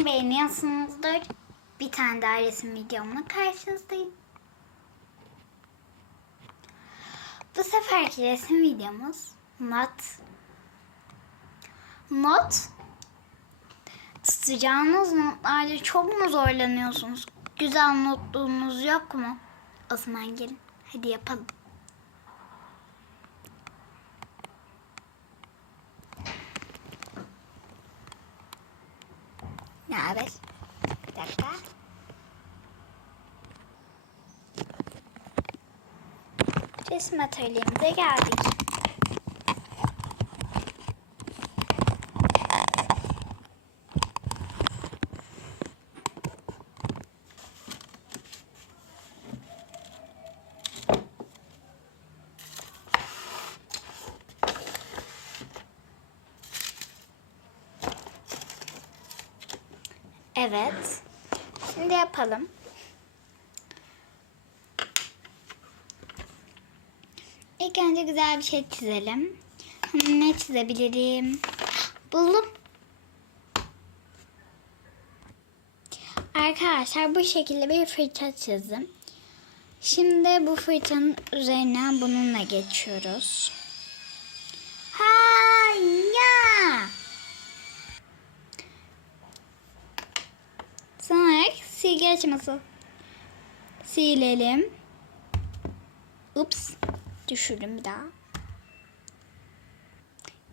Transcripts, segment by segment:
Umarım beğeniyorsunuzdur. Bir tane daha resim videomla karşınızdayım. Bu seferki resim videomuz not. Not tutacağınız notlarda çok mu zorlanıyorsunuz? Güzel notluğunuz yok mu? O zaman gelin hadi yapalım. Ne haber? Bir dakika. Resim atölyemize geldik. Evet. Şimdi yapalım. İlk önce güzel bir şey çizelim. Ne çizebilirim? Buldum. Arkadaşlar bu şekilde bir fırça çizdim. Şimdi bu fırçanın üzerine bununla geçiyoruz. Açması. Silelim. Ups. Düşürdüm bir daha.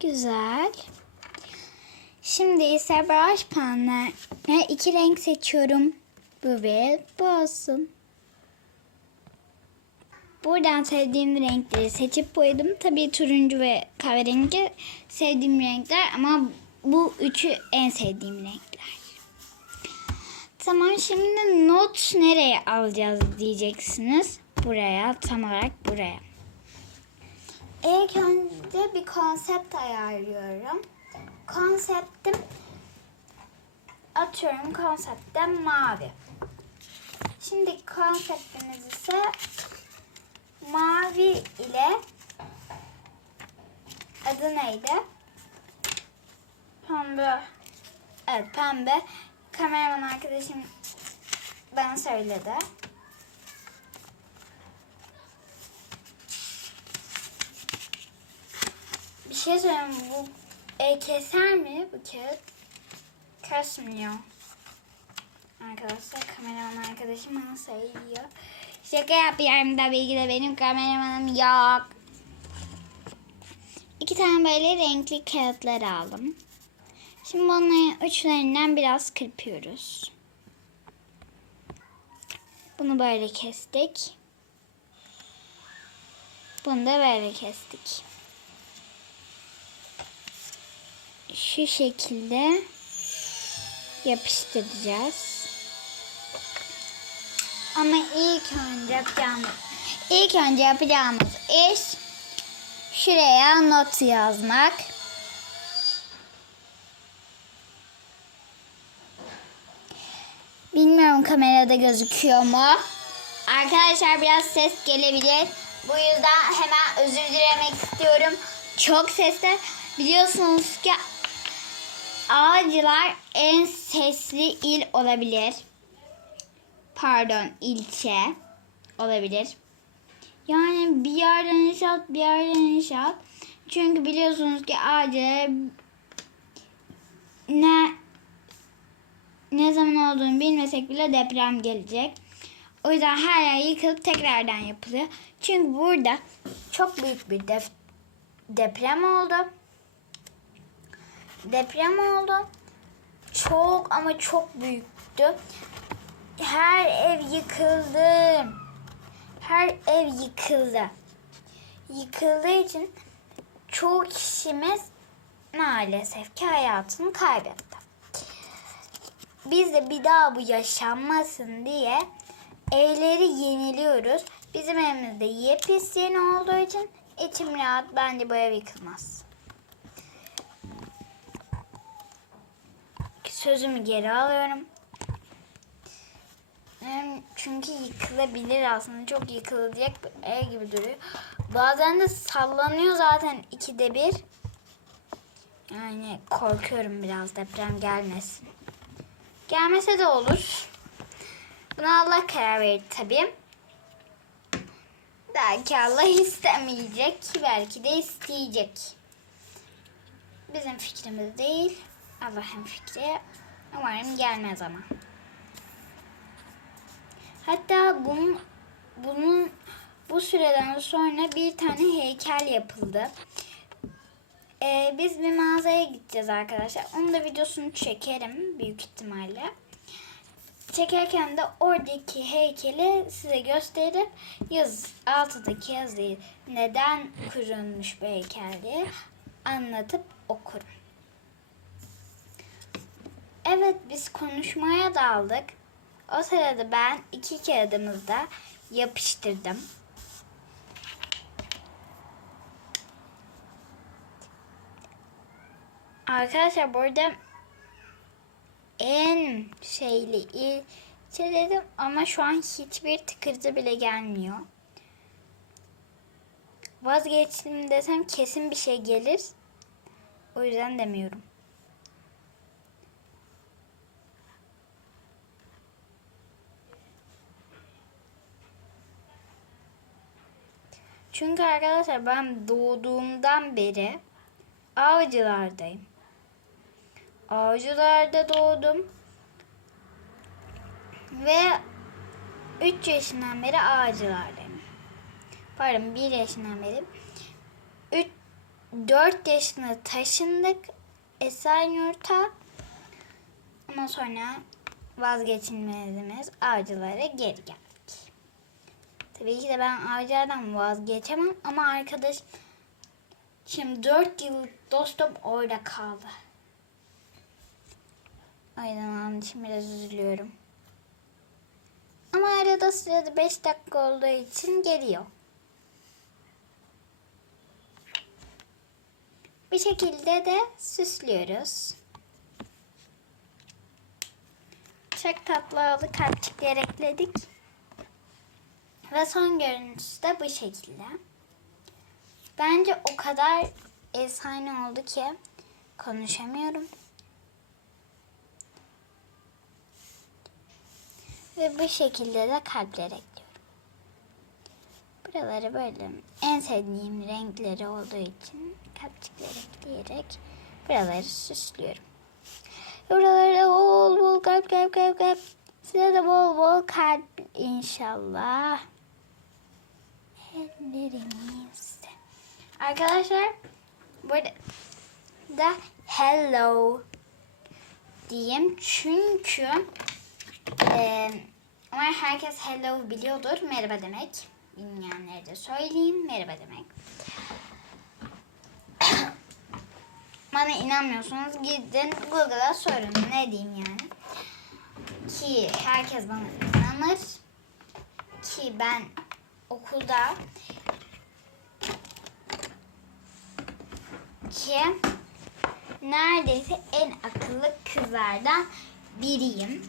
Güzel. Şimdi ise brush penle iki renk seçiyorum. Bu ve bu olsun. Buradan sevdiğim renkleri seçip boyadım. Tabii turuncu ve kahverengi sevdiğim renkler ama bu üçü en sevdiğim renkler. Tamam şimdi not nereye alacağız diyeceksiniz. Buraya tam olarak buraya. İlk önce bir konsept ayarlıyorum. Konseptim atıyorum konseptten mavi. Şimdi konseptimiz ise mavi ile adı neydi? Pembe. Evet pembe. Kameraman arkadaşım bana söyledi. Bir şey söyleyeyim bu e, keser mi bu kağıt? Kesmiyor. Arkadaşlar kameraman arkadaşım bana söylüyor. Şaka yapıyorum tabii ki de benim kameramanım yok. İki tane böyle renkli kağıtlar aldım. Şimdi bunların uçlarından biraz kırpıyoruz. Bunu böyle kestik. Bunu da böyle kestik. Şu şekilde yapıştıracağız. Ama ilk önce yapacağımız ilk önce yapacağımız iş şuraya not yazmak. Kamerada gözüküyor mu? Arkadaşlar biraz ses gelebilir. Bu yüzden hemen özür dilemek istiyorum. Çok sesli. Biliyorsunuz ki Ağacılar en sesli il olabilir. Pardon ilçe olabilir. Yani bir yerden inşaat bir yerden inşaat. Çünkü biliyorsunuz ki Ağacılar ne ne zaman olduğunu bilmesek bile deprem gelecek. O yüzden her yer yıkılıp tekrardan yapılıyor. Çünkü burada çok büyük bir def- deprem oldu. Deprem oldu. Çok ama çok büyüktü. Her ev yıkıldı. Her ev yıkıldı. Yıkıldığı için çoğu kişimiz maalesef ki hayatını kaybetti. Biz de bir daha bu yaşanmasın diye evleri yeniliyoruz. Bizim evimizde yepis yeni olduğu için içim rahat bence bu ev yıkılmaz. Sözümü geri alıyorum. Çünkü yıkılabilir aslında. Çok yıkılacak bir ev gibi duruyor. Bazen de sallanıyor zaten ikide bir. Yani korkuyorum biraz deprem gelmesin. Gelmese de olur. Buna Allah karar verir tabii. Belki Allah istemeyecek, belki de isteyecek. Bizim fikrimiz değil, Allah'ın fikri. Umarım gelmez ama. Hatta bunun, bunun bu süreden sonra bir tane heykel yapıldı. Ee, biz bir mağazaya gideceğiz arkadaşlar. Onun da videosunu çekerim büyük ihtimalle. Çekerken de oradaki heykeli size gösterip yaz altıdaki yazıyı neden kurulmuş bu heykel diye anlatıp okurum. Evet biz konuşmaya daldık. O sırada ben iki kağıdımızı da yapıştırdım. Arkadaşlar burada en şeyli ilçe dedim ama şu an hiçbir tıkırtı bile gelmiyor. Vazgeçtim desem kesin bir şey gelir. O yüzden demiyorum. Çünkü arkadaşlar ben doğduğumdan beri avcılardayım. Avcılarda doğdum. Ve 3 yaşından beri avcılardayım. Pardon 1 yaşından beri. 3, 4 yaşında taşındık Esenyurt'a. Ondan sonra vazgeçilmezimiz avcılara geri geldik. Tabii ki de ben avcılardan vazgeçemem ama arkadaş şimdi 4 yıllık dostum orada kaldı. O yüzden için biraz üzülüyorum. Ama arada sırada 5 dakika olduğu için geliyor. Bir şekilde de süslüyoruz. Çok tatlı oldu. Kalpçikler ekledik. Ve son görüntüsü de bu şekilde. Bence o kadar efsane oldu ki konuşamıyorum. Ve bu şekilde de kalpler ekliyorum. Buraları böyle en sevdiğim renkleri olduğu için kalpçikler ekleyerek buraları süslüyorum. Buralarda bol bol kalp kalp kalp kalp. Size de bol bol kalp inşallah. Ellerimizde. Arkadaşlar burada da hello diyeyim çünkü ee, herkes hello biliyordur. Merhaba demek. Bilmeyenlere de söyleyeyim. Merhaba demek. Bana inanmıyorsanız gidin Google'a sorun. Ne diyeyim yani. Ki herkes bana inanır. Ki ben okulda ki neredeyse en akıllı kızlardan biriyim.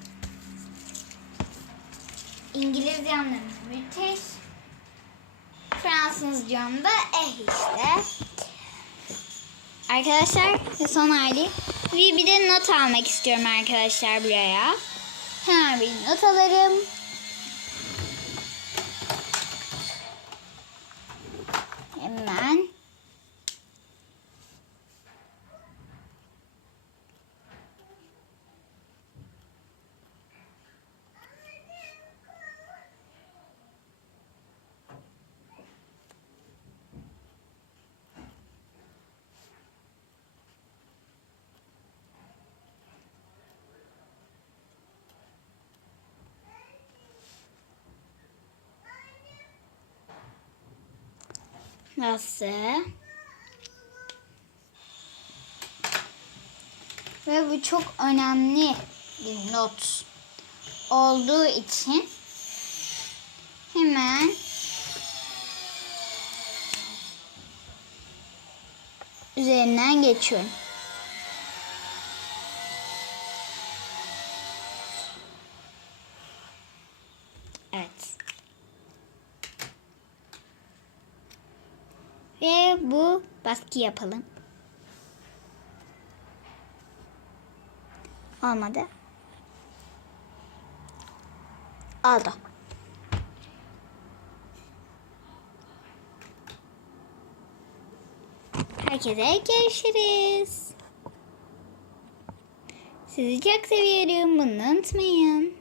İngilizcem de müthiş. Fransızcam da eh işte. Arkadaşlar son hali. Bir, bir de not almak istiyorum arkadaşlar buraya. Hemen bir not alırım. Hemen. Nasıl? Ve bu çok önemli bir not olduğu için hemen üzerinden geçiyorum. Evet. Ve bu baskı yapalım. Olmadı. Oldu. Herkese görüşürüz. Sizi çok seviyorum. Bunu unutmayın.